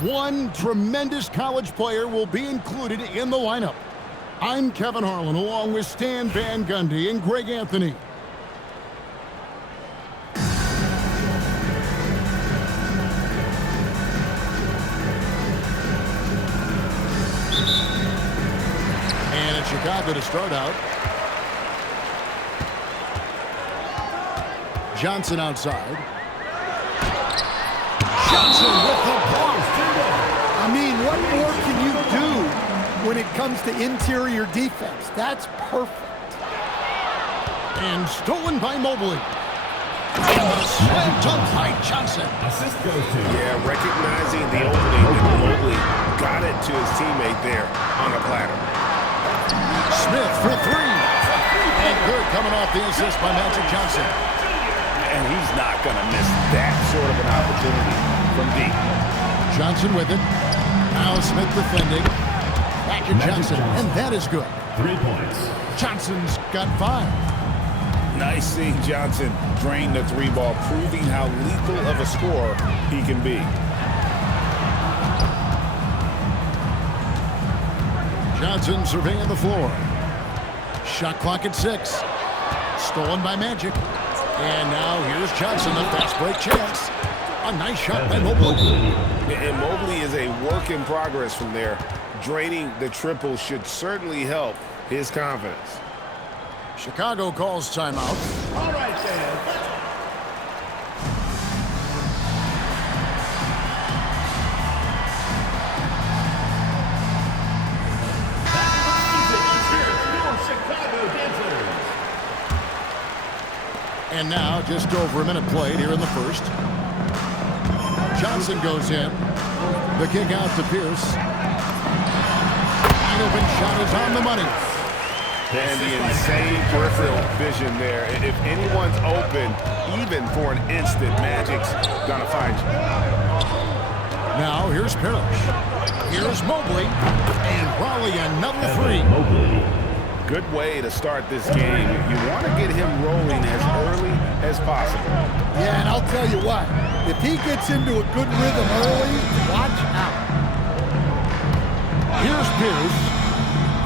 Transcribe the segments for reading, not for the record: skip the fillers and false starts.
One tremendous college player will be included in the lineup. I'm Kevin Harlan, along with Stan Van Gundy and Greg Anthony. And it's Chicago to start out. Johnson outside. Johnson with the block. I mean, what more can you do when it comes to interior defense? That's perfect. And stolen by Mobley. And the slam dunk by Johnson. Assist goes to. Yeah, recognizing the opening, and Mobley got it to his teammate there on a platter. Smith for three. And good coming off the assist by Magic Johnson. And he's not going to miss that sort of an opportunity from deep. Johnson with it. Now Smith defending. Magic Johnson. And that is good. 3 points. Johnson's got 5. Nice seeing Johnson drain the three ball, proving how lethal of a scorer he can be. Johnson surveying the floor. Shot clock at 6. Stolen by Magic. And now here's Johnson, a fast break chance. A nice shot by Mobley. And Mobley is a work in progress from there. Draining the triple should certainly help his confidence. Chicago calls timeout. All right, fans. And now, just over a minute played here in the first. Johnson goes in. The kick out to Pierce. Wide open shot is on the money. And the insane peripheral vision there. If anyone's open, even for an instant, Magic's gonna find you. Now, here's Parrish. Here's Mobley. And Raleigh, another 3. Good way to start this game. You want to get him rolling as early as possible. Yeah, and I'll tell you what, if he gets into a good rhythm early, watch out. Here's Pierce.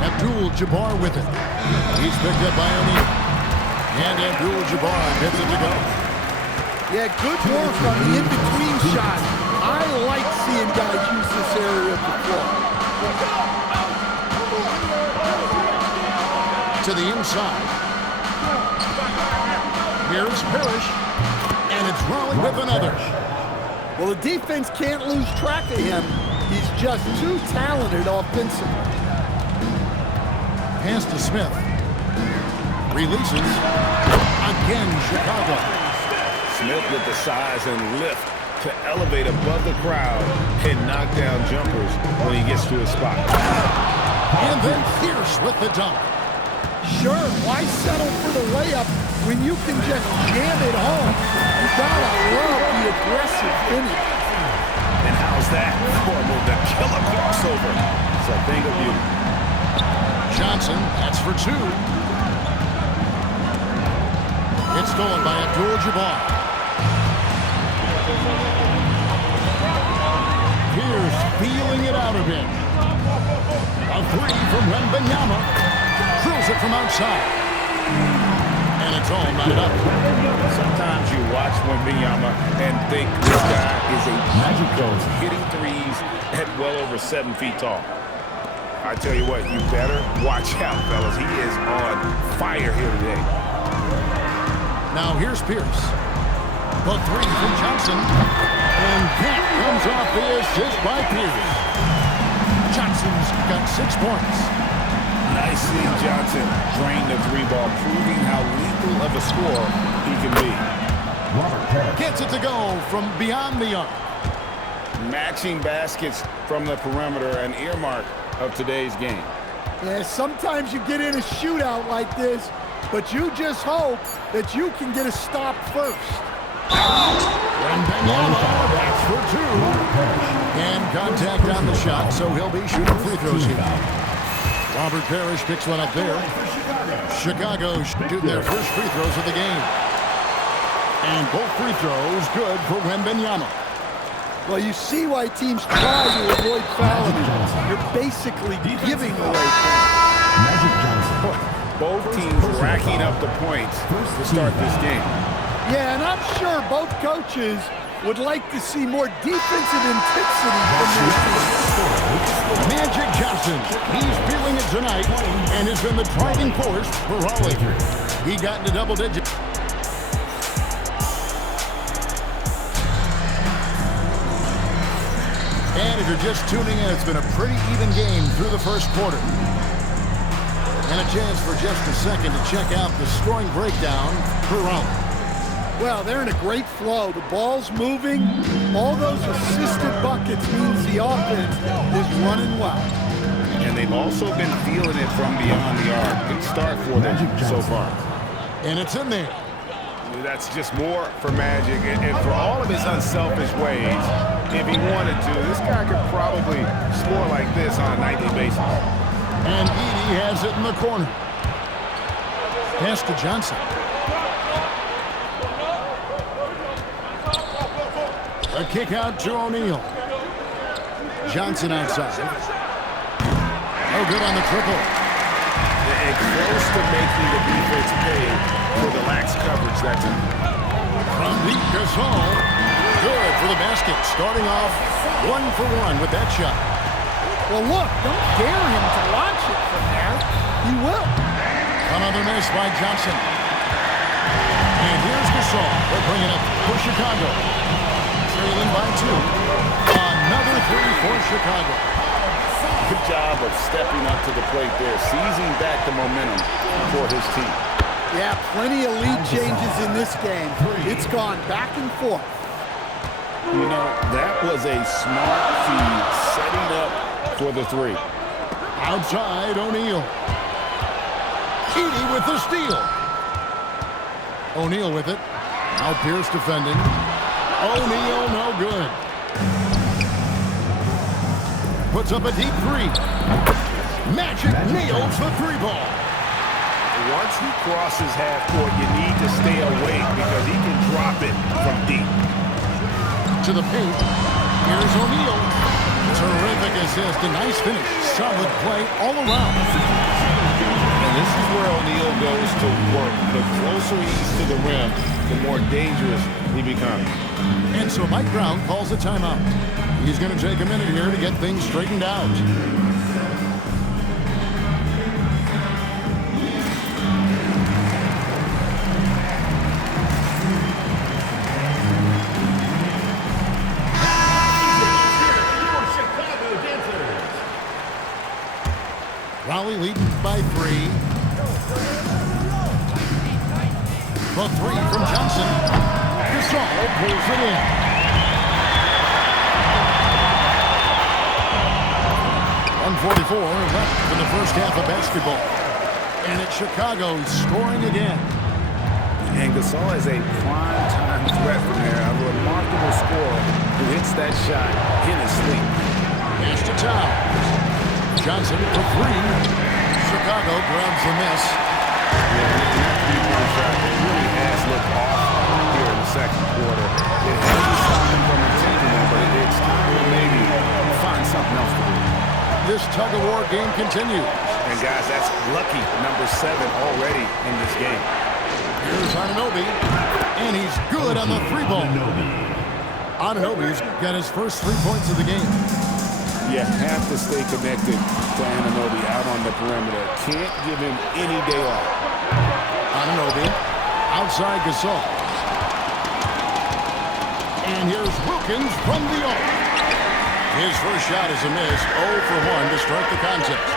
Abdul-Jabbar with it. He's picked up by O'Neal. And Abdul-Jabbar gets it to go. Yeah, good work on the in-between shot. I like seeing guys use this area of the floor. To the inside. Here's Parrish. And it's Raleigh with another. Well, the defense can't lose track of him. He's just too talented offensively. Pass to Smith. Releases. Again, Chicago. Smith with the size and lift to elevate above the crowd and knock down jumpers when he gets to his spot. And then Pierce with the dunk. Sure, why settle for the layup when you can just jam it home? You gotta love the aggressive finish. And how's that formal to kill a crossover? It's a thing of beauty. Johnson, that's for 2. It's stolen by Abdul-Jabbar. Pierce feeling it out a bit. A 3 from Wembanyama. Drills it from outside. And it's all knotted up. Sometimes you watch Wembanyama and think this guy is a magic ghost, hitting threes at well over 7 feet tall. I tell you what, you better watch out, fellas. He is on fire here today. Now here's Pierce. The 3 from Johnson. And that comes off the assist by Pierce. Johnson's got 6 points. Nice seeing Johnson drain the three ball, proving how lethal of a scorer he can be. Gets it to go from beyond the arc. Matching baskets from the perimeter, an earmark of today's game. Yeah, sometimes you get in a shootout like this, but you just hope that you can get a stop first. Wembanyama, that's for 2. And contact on the shot, so he'll be shooting free throws here. Robert Parrish picks one up there. Chicago shooting their first free throws of the game. And both free throws good for Wembanyama. Well, you see why teams try to avoid fouling you. You're basically giving away points. Magic Johnson. Both teams racking up the points to start this game. Yeah, and I'm sure both coaches would like to see more defensive intensity from their team. Magic Johnson, he's feeling it tonight and has been the driving force for Raleigh. He got into double digits. And if you're just tuning in, it's been a pretty even game through the first quarter. And a chance for just a second to check out the scoring breakdown for Raleigh. Well, they're in a great flow. The ball's moving. All those assisted buckets means the offense is running well. And they've also been feeling it from beyond the arc. Good start for them so far. And it's in there. That's just more for Magic. And for all of his unselfish ways, if he wanted to, this guy could probably score like this on a nightly basis. And Edey has it in the corner. Pass to Johnson. A kick out to O'Neal. Johnson outside. Oh, good on the triple. And close to making the defense pay for the lax coverage that time. From deep, Gasol. Good for the basket. Starting off 1 for 1 with that shot. Well, look, don't dare him to launch it from there. He will. Another miss by Johnson. And here's Gasol. They're bringing it for Chicago. Trailing by 2. Another 3 for Chicago. Good job of stepping up to the plate there, seizing back the momentum for his team. Yeah, plenty of lead changes in this game. It's gone back and forth. You know, that was a smart feed, setting up for the 3. Outside, O'Neal. Edey with the steal. O'Neal with it. Now Pierce defending. O'Neal, no good. Puts up a deep 3. Magic nails the 3 ball. Once he crosses half court, you need to stay awake because he can drop it from deep. To the paint. Here's O'Neal. Terrific assist. A nice finish. Solid play all around. And this is where O'Neal goes to work. The closer he is to the rim, the more dangerous he becomes. And so Mike Brown calls a timeout. He's going to take a minute here to get things straightened out. Raleigh leading by 3. The 3 from Johnson. Gasol pulls it in. 1:44 left in the first half of basketball. And it's Chicago scoring again. And Gasol is a prime-time threat from there. A remarkable scorer who hits that shot in his sleep. Pass to Towns. Johnson for 3. Chicago grabs the miss. Yeah, and that three-point shot really has looked off here in the second quarter. It hasn't stopped him from attempting it, but it's time to maybe find something else to do. This tug-of-war game continues. And guys, that's lucky number 7 already in this game. Here's Anunoby, and he's good on the 3 ball. Anunoby's got his first 3 points of the game. You have to stay connected to Anunoby out on the perimeter. Can't give him any day off. Anunoby outside Gasol. And here's Wilkins from the arc. His first shot is a miss. 0 for 1 to start the contest.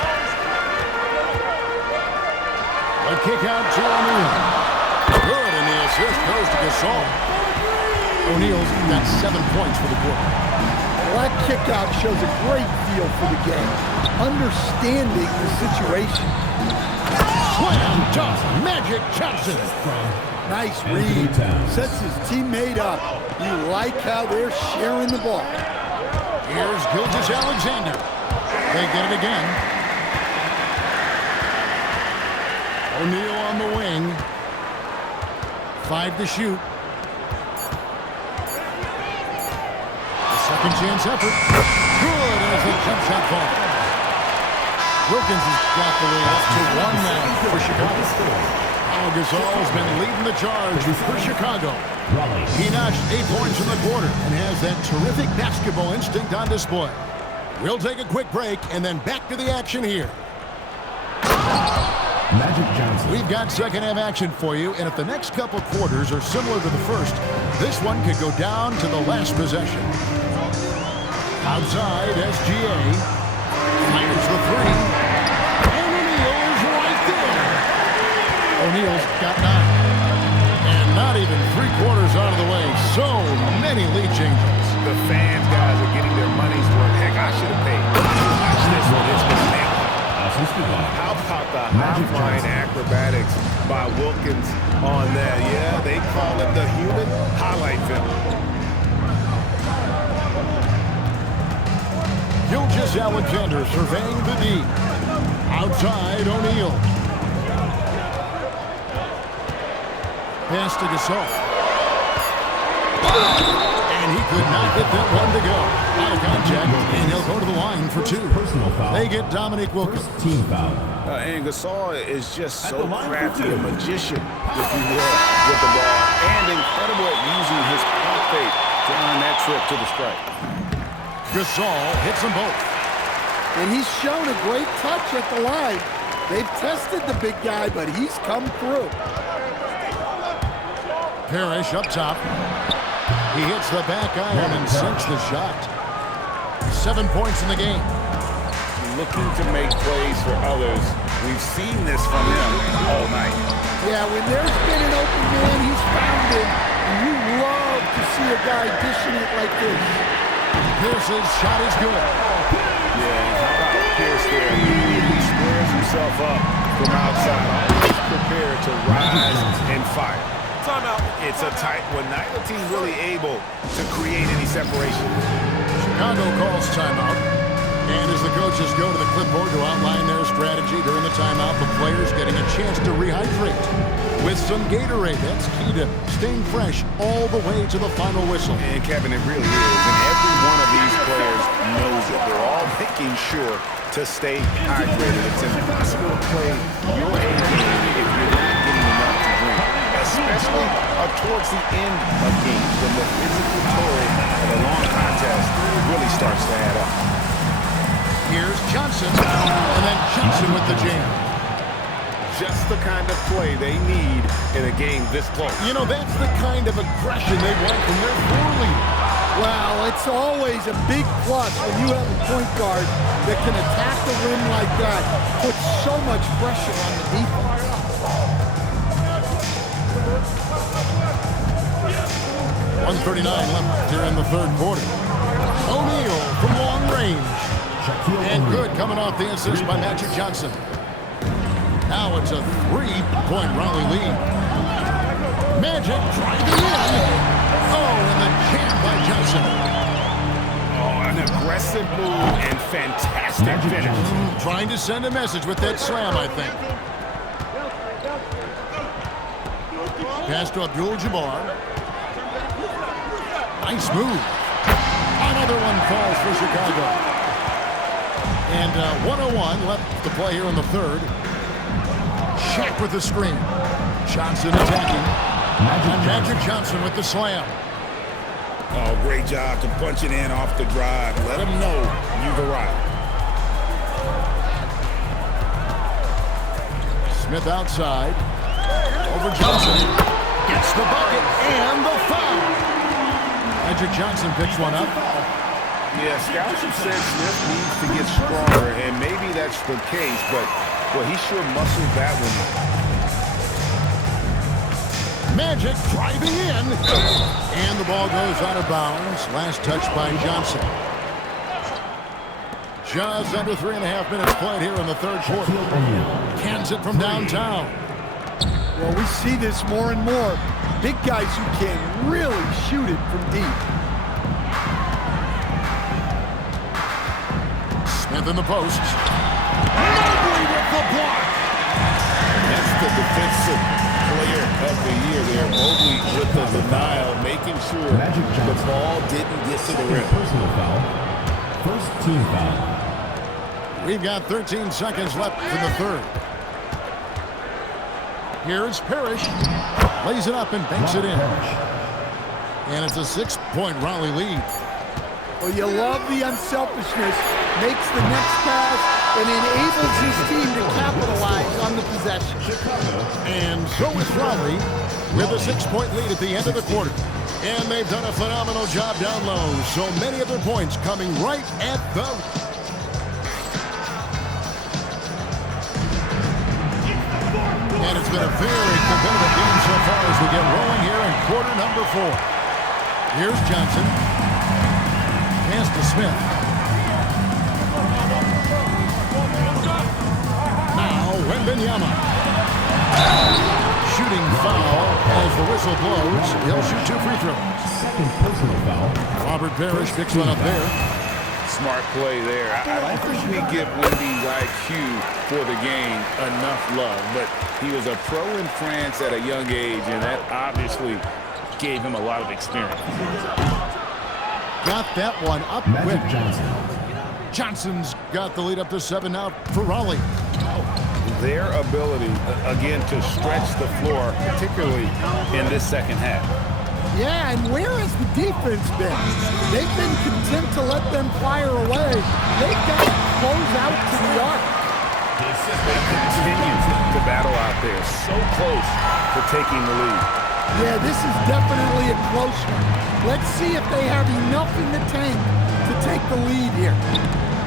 A kick out to O'Neal. Good, and the assist goes to Gasol. O'Neal's got 7 points for the quarter. Well, that kick out shows a great feel for the game, understanding the situation. Slam dunk, Magic Johnson. Nice read, sets his teammate up. You like how they're sharing the ball. Here's Gilgeous-Alexander. They get it again. O'Neal on the wing. 5 to shoot. Second chance effort. Good as the jump shot falls. Wilkins has got the lead up to 1 now for Chicago. Al Gasol has been leading the charge for Chicago. He notched 8 points in the quarter and has that terrific basketball instinct on display. We'll take a quick break and then back to the action here. Magic Johnson. We've got second half action for you, and if the next couple quarters are similar to the first, this one could go down to the last possession. Outside, SGA fires the three. And O'Neal is right there. O'Neal's got 9. And not even 3/4 out of the way. So many lead changes. The fans, guys, are getting their money's worth. Heck, I should have paid. Watch this one. It's been nailed. How about the high-flying acrobatics by Wilkins on that? Yeah, they call it the human highlight film. Gilgeous-Alexander surveying the D. Outside, O'Neal. Pass to Gasol. And he could not get that one to go. Out of contact, and he'll go to the line for 2. Personal foul. They get Dominique Wilkins. Team foul. And Gasol is just so crafty, a magician, if you will, with the ball, and incredible at using his pump fake to earn that trip to the strike. Gasol hits them both. And he's shown a great touch at the line. They've tested the big guy, but he's come through. Parrish up top. He hits the back iron and sinks the shot. 7 points in the game. Looking to make plays for others. We've seen this from him all night. Yeah, when there's been an open man, he's found it. And you love to see a guy dishing it like this. Pierce's shot is good. Yeah, how about Pierce there? He squares himself up from outside, always prepared to rise and fire. Timeout. It's a tight one. Neither team really able to create any separation. Chicago calls timeout. And as the coaches go to the clipboard to outline their strategy during the timeout, the players getting a chance to rehydrate with some Gatorade. That's key to staying fresh all the way to the final whistle. And Kevin, it really is. And every one of these players knows it. They're all making sure to stay hydrated. It's impossible to play your A game if you're not getting enough to drink, especially towards the end of games when the physical toll of a long contest really starts to add up. Here's Johnson, and then Johnson with the jam. Just the kind of play they need in a game this close. You know, that's the kind of aggression they want from their floor leader. Well, it's always a big plus when you have a point guard that can attack the rim like that, put so much pressure on the defense. 1:39 left here in the third quarter. O'Neal from long range. And good coming off the assist by Magic Johnson. Now it's a 3-point Raleigh lead. Magic driving in. Oh, and the jam by Johnson. Oh, an aggressive move and fantastic finish. Trying to send a message with that slam, I think. Pass to Abdul-Jabbar. Nice move. Another one falls for Chicago. And 1:01 left to play here in the third. Shaq with the screen. Johnson attacking. Magic Johnson with the slam. Oh, great job to punch it in off the drive. Let him know you've arrived. Smith outside. Over Johnson. Gets the bucket and the foul. Magic Johnson picks one up. Yeah, scouts have said Smith needs to get stronger, and maybe that's the case, but, well, he sure muscled that one. Magic driving in. And the ball goes out of bounds. Last touch by Johnson. Just under 3.5 minutes played here in the third quarter. Cans it from downtown. Well, we see this more and more. Big guys who can really shoot it from deep. Smith in the post. Mobley with the block. That's That's the defensive player of the year there. Mobley with the denial, making sure the ball didn't get to the rim. Personal foul. First team foul. We've got 13 seconds left in the third. Here's Parrish. Lays it up and banks it in. And it's a 6-point Raleigh lead. Well, you love the unselfishness. Makes the next pass and enables his team to capitalize on the possession. And so is Raleigh with a 6-point lead at the end of the quarter. And they've done a phenomenal job down low. So many of their points coming right at the... And it's been a very competitive game so far as we get rolling here in quarter number 4. Here's Johnson. Pass to Smith. Now, Wembanyama. Shooting foul as the whistle blows. He'll shoot 2 free throws. Second personal foul. Robert Parrish picks one up there. Smart play there. I don't think we give Wemby's IQ for the game enough love, but he was a pro in France at a young age, and that obviously gave him a lot of experience. Got that one up Magic quick. Johnson. Johnson's got the lead up to 7 now for Raleigh. Their ability, again, to stretch the floor, particularly in this second half. Yeah, and where has the defense been? They've been content to let them fire away. They've got to close out to the arc. They continue to battle out there, so close to taking the lead. Yeah, this is definitely a close one. Let's see if they have enough in the tank to take the lead here.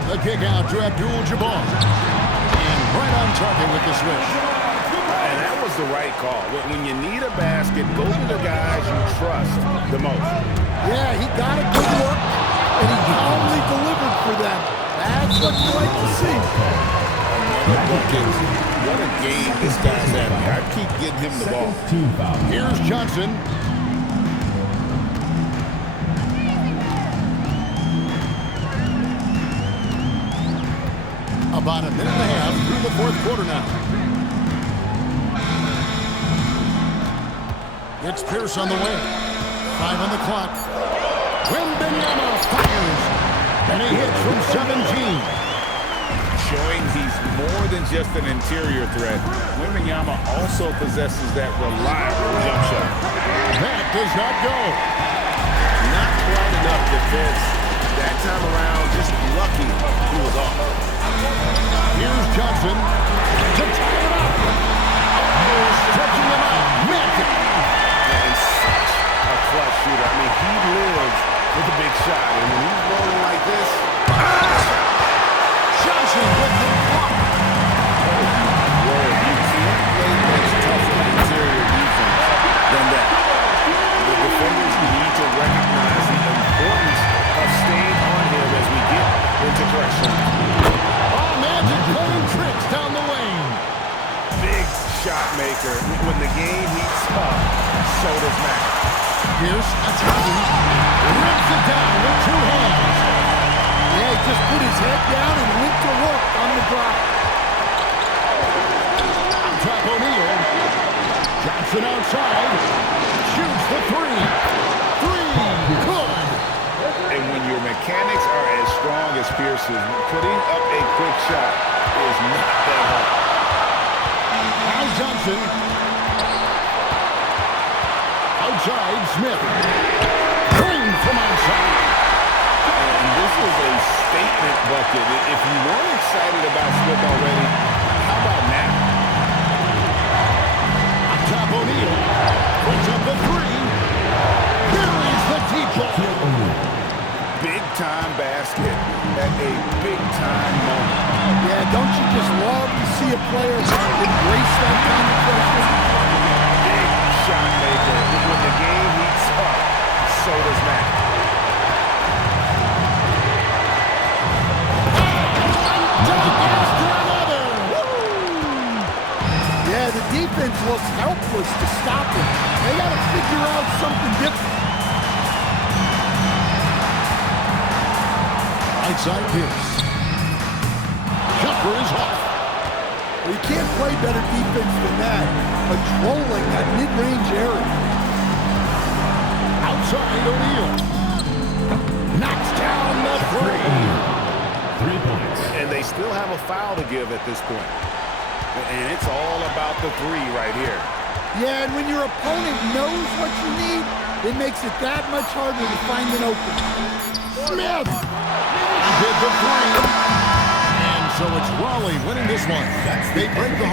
The kick out to Abdul-Jabbar. And right on target with the switch. And that was the right call. When you need a basket, go to the guys you trust the most. Yeah, he got a good look, and he calmly delivered for them. That's what you like to see. What a game this guy's having. I keep getting him the ball. Team foul. Here's Johnson. About a minute and a half through the fourth quarter now. It's Pierce on the way. 5 on the clock. Wembanyama fires. And he hits from 17. Showing he's more than just an interior threat. Wembanyama also possesses that reliable jump shot. That does not go. Not quite enough defense. That time around, just lucky he was off. Here's Johnson to tie it up. Oh, stretching him out. Magic. And such a clutch shooter. I mean, he lives with a big shot. And when he's rolling like this, Johnson with the block. you can't play much tougher interior defense than that. The defenders need to recognize the importance of staying on him as we get into pressure. Oh, Magic playing tricks down the lane. Big shot maker. When the game heats up, so does Mac. Here's Atabi. Rips it down with 2 hands. Yeah, he just put his head down and went to work on the drop. On top O'Neal. Johnson outside. Shoots the 3. 3. Good. And when your mechanics are as strong as Pierce's, putting up a quick shot is not that hard. Now Johnson. Outside, Smith. Clean from outside. And this is a statement bucket. If you weren't excited about Smith already, how about now? On top O'Neal. Puts up the 3. Buries the deep ball. Big-time basket at a big-time moment. Yeah, don't you just love to see a player embrace that kind of pressure? Big shot maker. When the game heats up, so does Mac. Yeah, the defense looks helpless to stop him. They got to figure out something different. Right side Pierce. Jumper is off. Well, you can't play better defense than that. Controlling that mid-range area. Outside O'Neal. Knocks down the three. 3 points. And they still have a foul to give at this point. And it's all about the three right here. Yeah, and when your opponent knows what you need, it makes it that much harder to find an opening. Smith did the three. And so it's Raleigh winning this one. They break the